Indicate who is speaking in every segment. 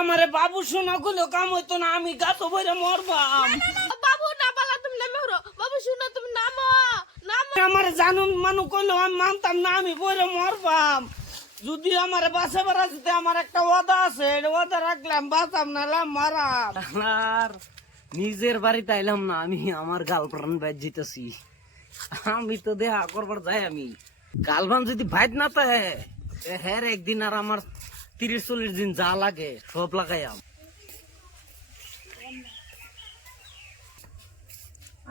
Speaker 1: আমারে বাবু শোনা গুলো কাম হইতো না আমি গাছ বইরে মরবাম
Speaker 2: বাবু না পালা তুমি নামে হরো। বাবু শুনো তুমি নামো নামো।
Speaker 1: আমার জানুন মানু কইলো আমি মানতাম না আমি বইরে মরবাম। যদি আমার বাসে বেড়া যেতে আমার একটা ওয়াদা আছে ওয়াদা রাখলাম বাঁচাম না মারাম।
Speaker 3: আর নিজের বাড়িতে আইলাম না আমি আমার গার্লফ্রেন্ড বাইর যেতেছি আমি তো দেহা করবার যাই আমি। গার্লফ্রেন্ড যদি বাইর না থাকে হ্যাঁ একদিন আর আমার তিরিশ চল্লিশ দিন যা লাগে সব লাগাইয়াম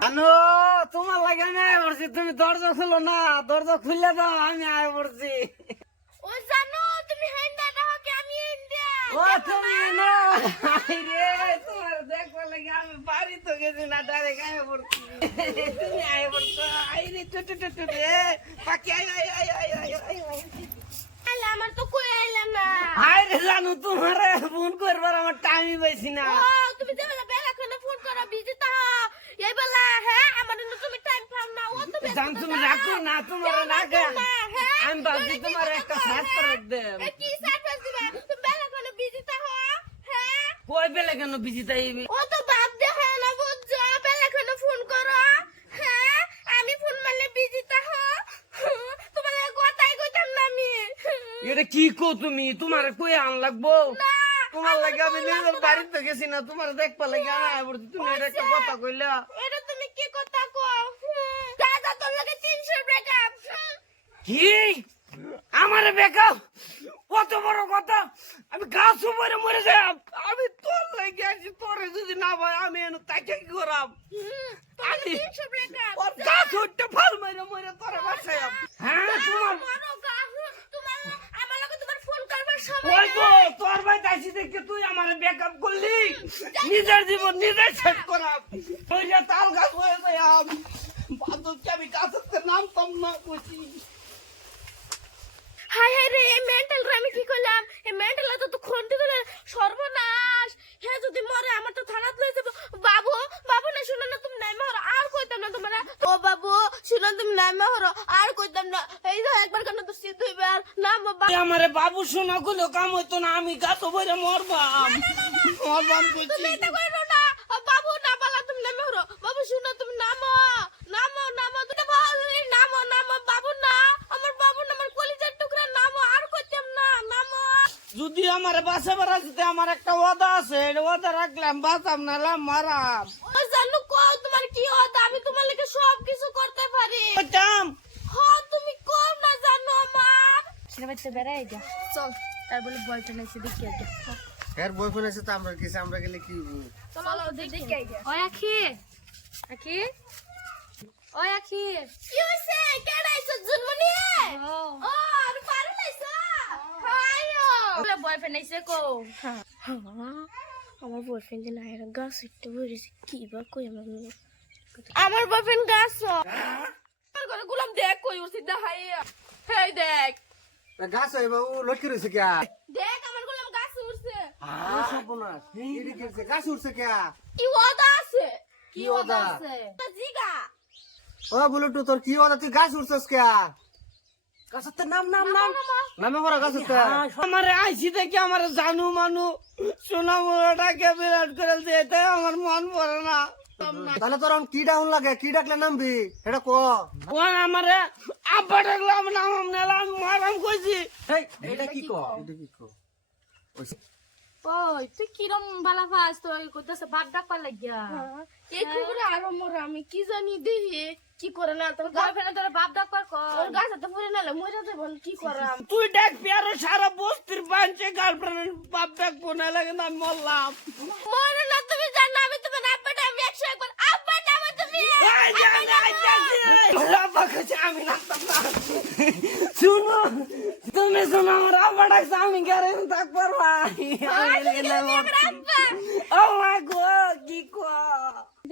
Speaker 3: আনো তোমার লাগে আমি আয় পড়ছি তুমি দরজা খুলো না দরজা খুলে দাও আমি আয় পড়ছি।
Speaker 2: ও জানো তুমি হেন্দা না কি আমি ইন্ডিয়া
Speaker 3: ও তুমি না রে তোমার দেখবার লাগে আমি বাড়ি তো গেছি না ডাইরেক্ট আয় পড়ছি। তুমি আয় পড়ছো। আই রে টু টু টু টু রে আই আই আই আই আই
Speaker 2: আলে আমার তো কই আইলা না?
Speaker 3: আই রে জানো তোমার ফোন করবার আমার টাইমই পাইছি না।
Speaker 2: ও তুমি যে বেলা বেলা করে ফোন করো বিজি তা। এই বেলা হ্যাঁ আমার জন্য তুমি টাইম পাও না। ও তুমি
Speaker 3: জান তুমি রাখো না তোমার না
Speaker 2: হ্যাঁ?
Speaker 3: আমি ভাবছি তোমার একটা শাস্ত্র রাখদেম
Speaker 2: কি সার্ভিস দিবে? তুমি বেলা করে বিজি তা হ্যাঁ?
Speaker 3: কই বেলে কেন বিজি তাই
Speaker 2: ও তো বাপ দেখে না বুঝছ বেলা করে ফোন করো হ্যাঁ আমি ফোন মারলে বিজি তা তোমার কথাই কইতাম না আমি
Speaker 3: এটা কি কো তুমি? তোমার কই আন লাগবো? তোমার লাগে আমি নিজের বাড়িতে গেছি না তোমার দেখবা লাগে আয় পড়ছি তুমি এটা একটা কথা কইলা।
Speaker 2: এটা তুমি কি কথা কও? দাদা তোর লাগে 300 ব্রেকআপ
Speaker 3: কি? আমার বেকার কত বড় কথা? আমি গাছ উপরে মরে যাই আমি তোর লাগে আছি তোরে যদি না ভাই আমি এনে তাকে কি করাম? আমি
Speaker 2: 300 ব্রেকআপ
Speaker 3: ওর গাছ উঠতে ফল মেরে মরে তোরে বাসায় হ্যাঁ তোমার
Speaker 2: মানো গা তোমার আমার লাগে তোমার ফোন করবার সময়
Speaker 3: ওই তো, তোর ভাই তাইছি দেখে তুই আমার বেকআপ করলি। নিজের জীবন নিজে সেট করাম ওই যে তাল গাছ হয়ে যায় বাদলকে আমি গাছের নামতাম না কইছি
Speaker 2: হাই হাই রে এই মেন্টাল রে আমি কি করলাম এই মেন্টাল তো তো খন্তি দিলে সর্বনাশ হে যদি মরে আমার তো থানাত লই যাব বাবু বাবু না শুনো না তুমি নাই মহর আর কইতাম না। ও বাবু শুনো তুমি নামে হরো। আর কইতাম না। এই তো একবার কেন তো সিদ্ধ হইবার না বাবা।
Speaker 1: আমারে বাবু শোনা গুলো কাম হইতো না। আমি গাছ বইরে মরবাম। মরবাম কইছি
Speaker 2: তুমি এটা কইরো না ও বাবু না বালা তুমি নাই মহর বাবু শুনো তুমি নামো নামো নামো তুমি বল নামো নামো বাবু না আমার বাবু না আমার কলিজার টুকরা নামো আর কইতাম না নামো
Speaker 1: যদি আমার বাসে বেড়া যেতে আমার একটা ওয়াদা আছে ওয়াদা রাখলাম বাঁচাম না মারাম।
Speaker 2: ও জানো কো তোমার কি হতো আমি তোমার লাগে সব কিছু করতে পারি।
Speaker 1: কইতাম
Speaker 2: হ্যাঁ তুমি কম না জানো আমার।
Speaker 4: সিনেমাতে বেড়াই যা। চল তার বলে বয়ফ্রেন্ড আছে দেখি আগে
Speaker 5: এর বয়ফ্রেন্ড আছে তো আমরা গেছি আমরা গেলে কি হব?
Speaker 4: চলো দেখি। ওই আখি আখি ওই আখি
Speaker 2: কি হইছে? কেডা আইছো? জন্মনি
Speaker 4: ও
Speaker 2: ও আর পারু নাইছো হাইও
Speaker 4: বলে বয়ফ্রেন্ড আইছে কো।
Speaker 2: আমার বয়ফ্রেন্ড না এর গাছ একটু বলেছে কি বা কই আমার আমার বয়ফ্রেন্ড গাছ আমার ঘরে গুলাম দেখ কই উঠছি দেখাইয়া হেই দেখ।
Speaker 5: গাছ হইবা ও লটকে রয়েছে কে?
Speaker 2: দেখ আমার গুলাম গাছ উঠছে
Speaker 5: সর্বনাশ। এডি গেছে গাছ উঠছে কে?
Speaker 2: কি ওদা আছে?
Speaker 5: কি ওদা
Speaker 2: তা জিগা।
Speaker 5: ও বলটু তোর কি ওদা তুই গাছ উঠছস কে?
Speaker 3: গাছের নাম নাম নাম।
Speaker 5: নামে করা গাছ
Speaker 1: আমারে আইসি দেখে আমার জানু মানু সোনা মোড়াটাকে বিরাট করে দিতে আমার মন ভরে না।
Speaker 5: তাহলে তোর কি ডাউন লাগে? কি ডাকলে নামবি? এটা ক?
Speaker 1: ও আমারে আব্বা ডাকলাম নাম নিলাম মারাম কইছি।
Speaker 3: এটা কি কো?
Speaker 5: এটা কি ক?
Speaker 4: ওই তুই কিরম বালা ফাস তুই কইতাছে বাপ ডাকবার লাগিয়া।
Speaker 2: এই খবরে আরও মোরা আমি কি জানি দেখি কি করে না তোর
Speaker 4: গার্লফ্রেন্ড তোর বাপ ডাকবার কর
Speaker 2: তোর গাছ তো পুরে নালে মরে যাব কি করাম?
Speaker 1: তুই ডাক পেয়ারো সারা বস্তির পাঞ্চে গার্লফ্রেন্ড বাপ ডাক না লাগে না মরলাম।
Speaker 2: মরে না তুমি জানো আমি তোমার আব্বাটা আমি একশো একবার আব্বা নামে তুমি
Speaker 1: এই যে আমি। শুনো তুমি শোনো আমার আব্বা ডাকছে আমি গেলে থাক পারবা ও মা গো কি কো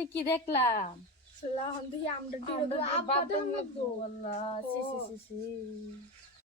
Speaker 4: কি দেখলাম
Speaker 2: দিয়ে আমরা